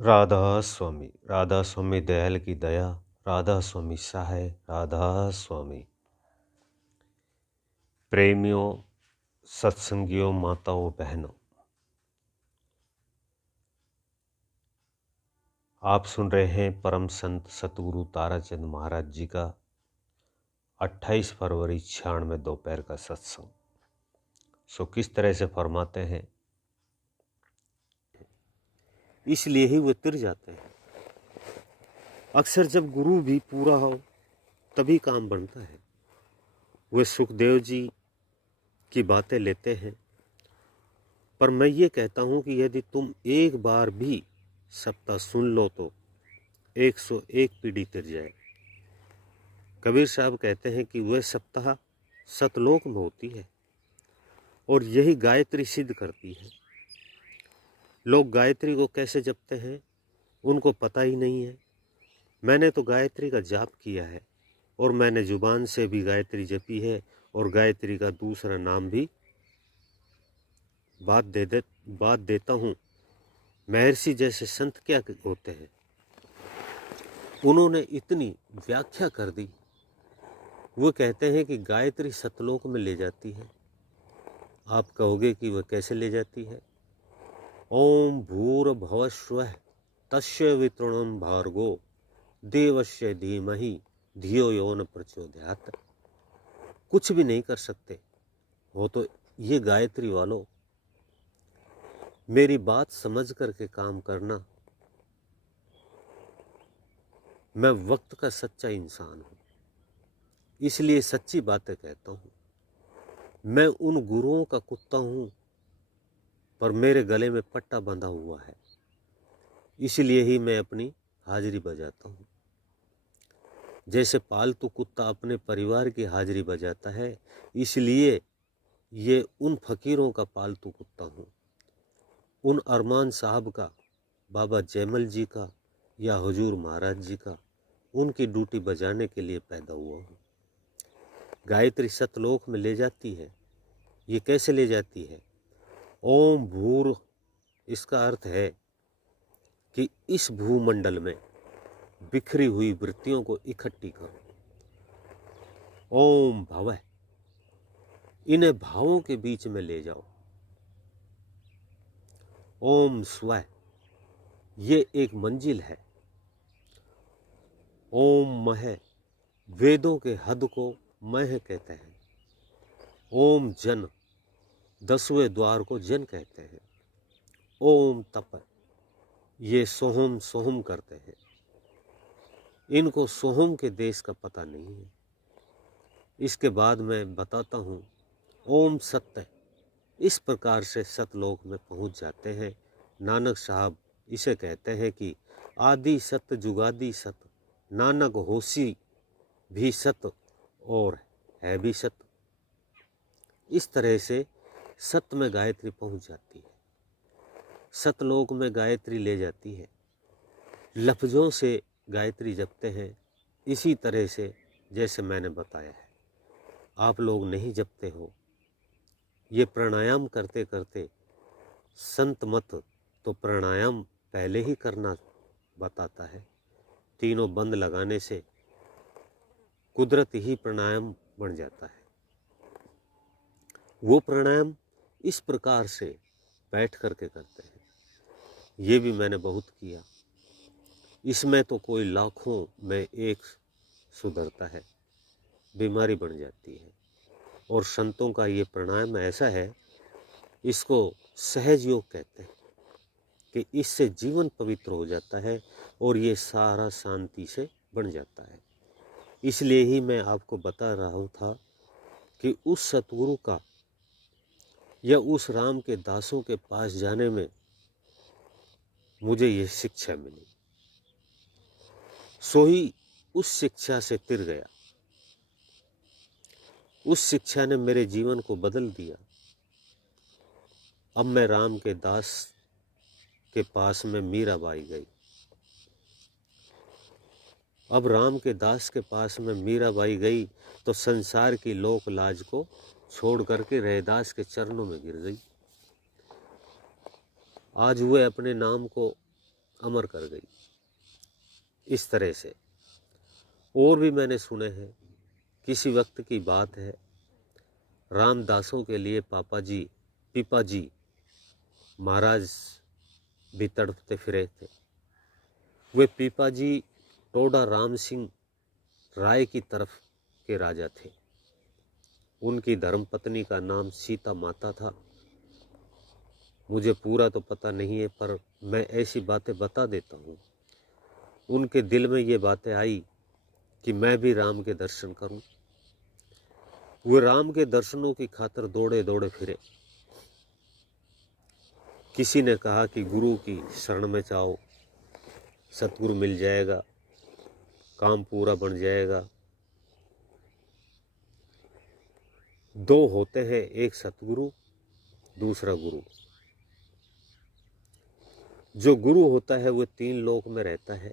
राधा स्वामी दयाल की दया, राधा स्वामी सहाय, राधा स्वामी। प्रेमियों, सत्संगियों, माताओं, बहनों, आप सुन रहे हैं परम संत सतगुरु ताराचंद महाराज जी का 28 फरवरी 96 दोपहर का सत्संग। सो किस तरह से फरमाते हैं, इसलिए ही वे तिर जाते हैं। अक्सर जब गुरु भी पूरा हो तभी काम बनता है। वे सुखदेव जी की बातें लेते हैं, पर मैं ये कहता हूं कि यदि तुम एक बार भी सप्ताह सुन लो तो 101 पीढ़ी तिर जाए। कबीर साहब कहते हैं कि वह सप्ताह सतलोक में होती है और यही गायत्री सिद्ध करती है। लोग गायत्री को कैसे जपते हैं उनको पता ही नहीं है। मैंने तो गायत्री का जाप किया है और मैंने जुबान से भी गायत्री जपी है और गायत्री का दूसरा नाम भी बात देता हूँ। महर्षि जैसे संत क्या होते हैं, उन्होंने इतनी व्याख्या कर दी। वो कहते हैं कि गायत्री सतलोक में ले जाती है। आप कहोगे कि वह कैसे ले जाती है? ओम भूर्भुवस्सुवः तस्य वितृणं भार्गो देवस्य धीमहि धियो यो न प्रचोदयात्। कुछ भी नहीं कर सकते हो तो ये गायत्री वालों, मेरी बात समझ करके काम करना। मैं वक्त का सच्चा इंसान हूँ, इसलिए सच्ची बातें कहता हूँ। मैं उन गुरुओं का कुत्ता हूँ, पर मेरे गले में पट्टा बंधा हुआ है, इसलिए ही मैं अपनी हाजिरी बजाता हूँ। जैसे पालतू कुत्ता अपने परिवार की हाजिरी बजाता है, इसलिए ये उन फकीरों का पालतू कुत्ता हूँ। उन अरमान साहब का, बाबा जयमल जी का या हुजूर महाराज जी का, उनकी ड्यूटी बजाने के लिए पैदा हुआ हूँ। गायत्री सतलोक में ले जाती है। ये कैसे ले जाती है? ओम भूर, इसका अर्थ है कि इस भूमंडल में बिखरी हुई वृत्तियों को इकट्ठी करो। ओम भवः, इन्हें भावों के बीच में ले जाओ। ओम स्वः, ये एक मंजिल है। ओम मह, वेदों के हद को मह कहते हैं। ओम जन, 10वें द्वार को जन कहते हैं। ओम तप, ये सोहम सोहम करते हैं। इनको सोहम के देश का पता नहीं है। इसके बाद मैं बताता हूँ। ओम सत्य, इस प्रकार से सतलोक में पहुँच जाते हैं। नानक साहब इसे कहते हैं कि आदि सत्य जुगादि सत्य, नानक होसी भी सत्य और है भी सत्य। इस तरह से सत्य में गायत्री पहुँच जाती है, सतलोक में गायत्री ले जाती है। लफ्ज़ों से गायत्री जपते हैं, इसी तरह से जैसे मैंने बताया है। आप लोग नहीं जपते हो। ये प्राणायाम करते करते संत मत तो प्राणायाम पहले ही करना बताता है। तीनों बंद लगाने से कुदरत ही प्राणायाम बन जाता है। वो प्राणायाम इस प्रकार से बैठ करके करते हैं। ये भी मैंने बहुत किया। इसमें तो कोई लाखों में एक सुधरता है, बीमारी बढ़ जाती है। और संतों का ये प्राणायाम ऐसा है, इसको सहज योग कहते हैं कि इससे जीवन पवित्र हो जाता है और ये सारा शांति से बन जाता है। इसलिए ही मैं आपको बता रहा था कि उस सतगुरु का या उस राम के दासों के पास जाने में मुझे ये शिक्षा मिली। सो ही उस शिक्षा से तिर गया। उस शिक्षा ने मेरे जीवन को बदल दिया। अब मैं राम के दास के पास में मीराबाई गई। अब राम के दास के पास में मीराबाई गई तो संसार की लोक लाज को छोड़ करके रैदास के चरणों में गिर गई। आज वह अपने नाम को अमर कर गई। इस तरह से और भी मैंने सुने हैं। किसी वक्त की बात है, रामदासों के लिए पीपाजी महाराज भी तड़पते फिरे थे। वे पीपाजी टोडा राम सिंह राय की तरफ के राजा थे। उनकी धर्मपत्नी का नाम सीता माता था। मुझे पूरा तो पता नहीं है, पर मैं ऐसी बातें बता देता हूँ। उनके दिल में ये बातें आई कि मैं भी राम के दर्शन करूं। वे राम के दर्शनों की खातिर दौड़े दौड़े फिरे। किसी ने कहा कि गुरु की शरण में जाओ, सतगुरु मिल जाएगा, काम पूरा बन जाएगा। दो होते हैं, एक सतगुरु, दूसरा गुरु। जो गुरु होता है वो 3 लोक में रहता है।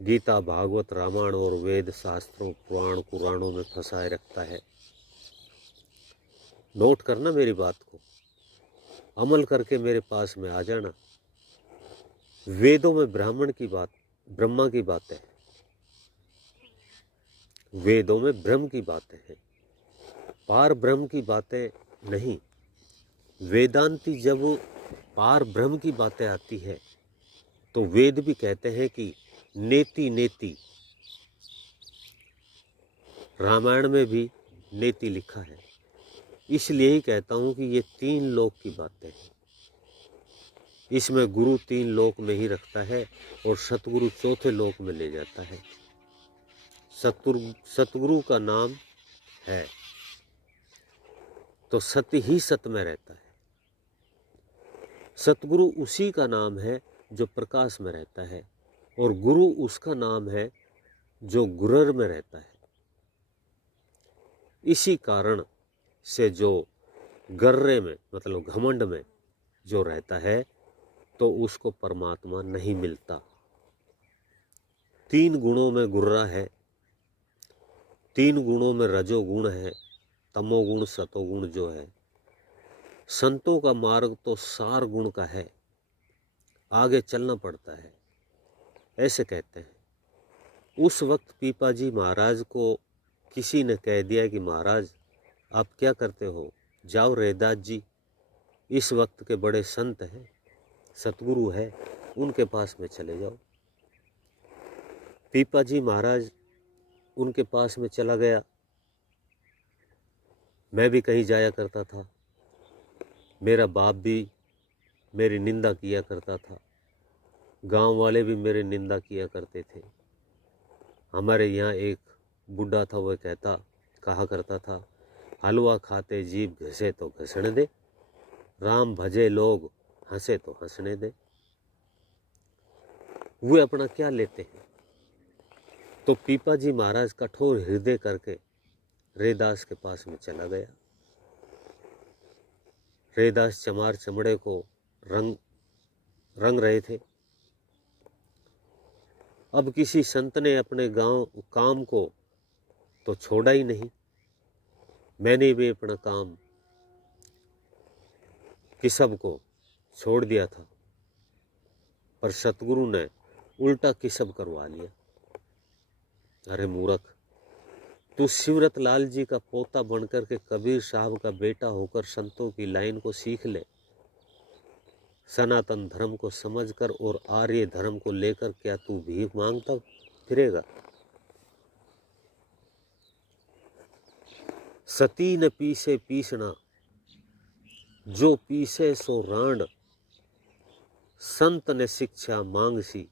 गीता, भागवत, रामायण और वेद शास्त्रों, पुराण, कुरानों में फंसाए रखता है। नोट करना मेरी बात को, अमल करके मेरे पास में आ जाना। वेदों में ब्रह्मा की बातें हैं। वेदों में ब्रह्म की बातें हैं, पार ब्रह्म की बातें नहीं। वेदांती जब पार ब्रह्म की बातें आती है तो वेद भी कहते हैं कि नेति नेति। रामायण में भी नेति लिखा है। इसलिए ही कहता हूं कि ये 3 लोक की बातें हैं। इसमें गुरु 3 लोक में ही रखता है और सतगुरु 4थे लोक में ले जाता है। सतगुरु का नाम है तो सत्य ही सत्य में रहता है। सतगुरु उसी का नाम है जो प्रकाश में रहता है, और गुरु उसका नाम है जो गुरर में रहता है। इसी कारण से जो गर्रे में मतलब घमंड में जो रहता है तो उसको परमात्मा नहीं मिलता। 3 गुणों में गुर्रा है, 3 गुणों में रजोगुण है, तमोगुण सतोगुण जो है। संतों का मार्ग तो 4 गुण का है, आगे चलना पड़ता है, ऐसे कहते हैं। उस वक्त पीपाजी महाराज को किसी ने कह दिया कि महाराज आप क्या करते हो, जाओ रैदास जी इस वक्त के बड़े संत हैं, सतगुरु है, उनके पास में चले जाओ। पीपाजी महाराज उनके पास में चला गया। मैं भी कहीं जाया करता था, मेरा बाप भी मेरी निंदा किया करता था, गांव वाले भी मेरी निंदा किया करते थे। हमारे यहाँ एक बुढ़ा था, वह कहा करता था, हलवा खाते जीभ घसे तो घसने दे, राम भजे लोग हंसे तो हंसने दे। वे अपना क्या लेते हैं। तो पीपाजी महाराज कठोर हृदय करके रैदास के पास में चला गया। रैदास चमार चमड़े को रंग रहे थे। अब किसी संत ने अपने गांव काम को तो छोड़ा ही नहीं। मैंने भी अपना काम किसब को छोड़ दिया था, पर सतगुरु ने उल्टा किसब करवा लिया। अरे मूर्ख, तू शिवरत लाल जी का पोता बनकर के कबीर साहब का बेटा होकर संतों की लाइन को सीख ले। सनातन धर्म को समझकर और आर्य धर्म को लेकर क्या तू भीख मांगता फिरेगा। सती न पीसे पीसना, जो पीसे सो रांड, संत ने शिक्षा मांगसी,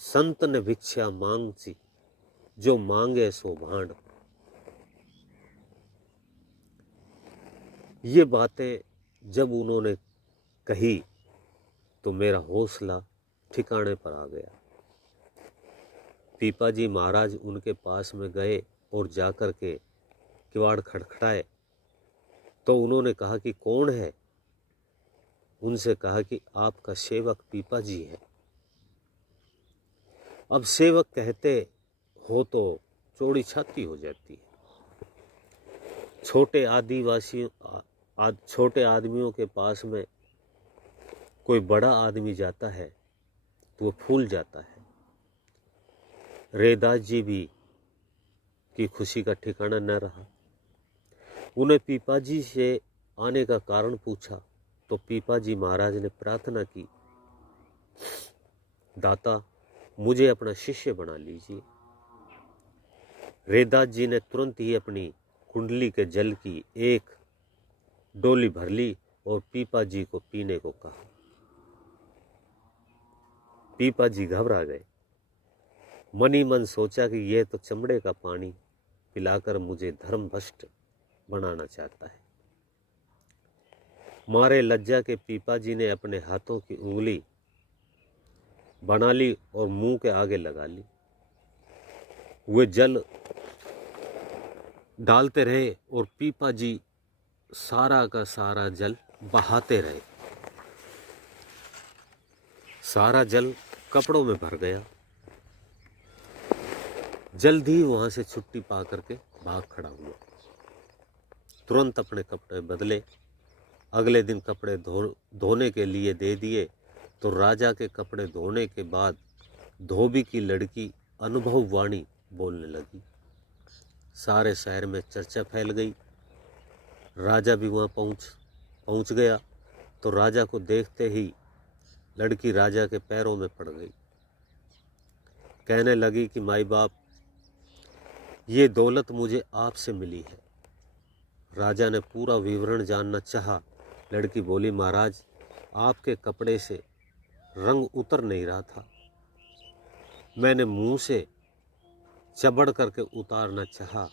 संत ने भिक्षा मांगसी, जो मांगे सो भांड। ये बातें जब उन्होंने कही तो मेरा हौसला ठिकाने पर आ गया। पीपाजी महाराज उनके पास में गए और जाकर के किवाड़ खटखटाए तो उन्होंने कहा कि कौन है। उनसे कहा कि आपका सेवक पीपाजी है। अब सेवक कहते हो तो चौड़ी छाती हो जाती है। छोटे आदिमियों के पास में कोई बड़ा आदमी जाता है तो वो फूल जाता है। रैदास जी भी की खुशी का ठिकाना न रहा। उन्हें पीपाजी से आने का कारण पूछा तो पीपाजी महाराज ने प्रार्थना की, दाता मुझे अपना शिष्य बना लीजिए। रैदास जी ने तुरंत ही अपनी कुंडली के जल की एक डोली भर ली और पीपाजी को पीने को कहा। पीपाजी घबरा गए। मन ही मन सोचा कि यह तो चमड़े का पानी पिलाकर मुझे धर्म भ्रष्ट बनाना चाहता है। मारे लज्जा के पीपाजी ने अपने हाथों की उंगली बना ली और मुंह के आगे लगा ली। वे जल डालते रहे और पीपाजी सारा का सारा जल बहाते रहे। सारा जल कपड़ों में भर गया। जल्द ही वहां से छुट्टी पा करके भाग खड़ा हुआ। तुरंत अपने कपड़े बदले। अगले दिन कपड़े धोने के लिए दे दिए तो राजा के कपड़े धोने के बाद धोबी की लड़की अनुभववाणी बोलने लगी। सारे शहर में चर्चा फैल गई। राजा भी वहां पहुंच गया तो राजा को देखते ही लड़की राजा के पैरों में पड़ गई। कहने लगी कि माई बाप, ये दौलत मुझे आपसे मिली है। राजा ने पूरा विवरण जानना चाहा। लड़की बोली, महाराज आपके कपड़े से रंग उतर नहीं रहा था। मैंने मुंह से चबड़ करके उतारना चाहा,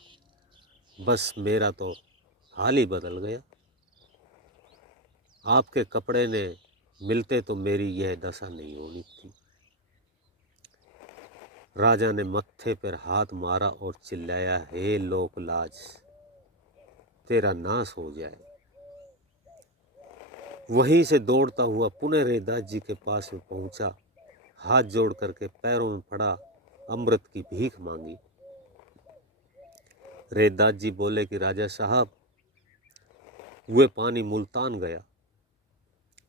बस मेरा तो हाल ही बदल गया। आपके कपड़े ने मिलते तो मेरी यह दशा नहीं होनी थी। राजा ने मत्थे पर हाथ मारा और चिल्लाया, हे लोकलाज, तेरा नाश हो जाए। वहीं से दौड़ता हुआ पुनः रैदास जी के पास में पहुंचा। हाथ जोड़ करके पैरों में पड़ा, अमृत की भीख मांगी। रैदास जी बोले कि राजा साहब, वह पानी मुल्तान गया,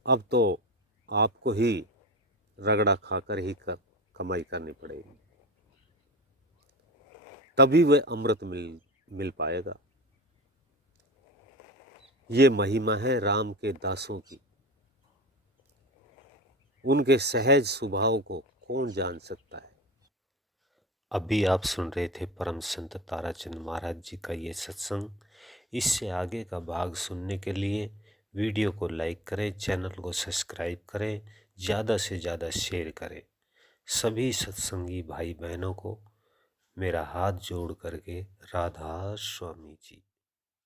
अब तो आपको ही रगड़ा खाकर ही कमाई करनी पड़ेगी, तभी वह अमृत मिल पाएगा। ये महिमा है राम के दासों की। उनके सहज स्वभाव को कौन जान सकता है। अभी आप सुन रहे थे परम संत ताराचंद महाराज जी का ये सत्संग। इससे आगे का भाग सुनने के लिए वीडियो को लाइक करें, चैनल को सब्सक्राइब करें, ज़्यादा से ज़्यादा शेयर करें। सभी सत्संगी भाई बहनों को मेरा हाथ जोड़ करके राधा स्वामी जी।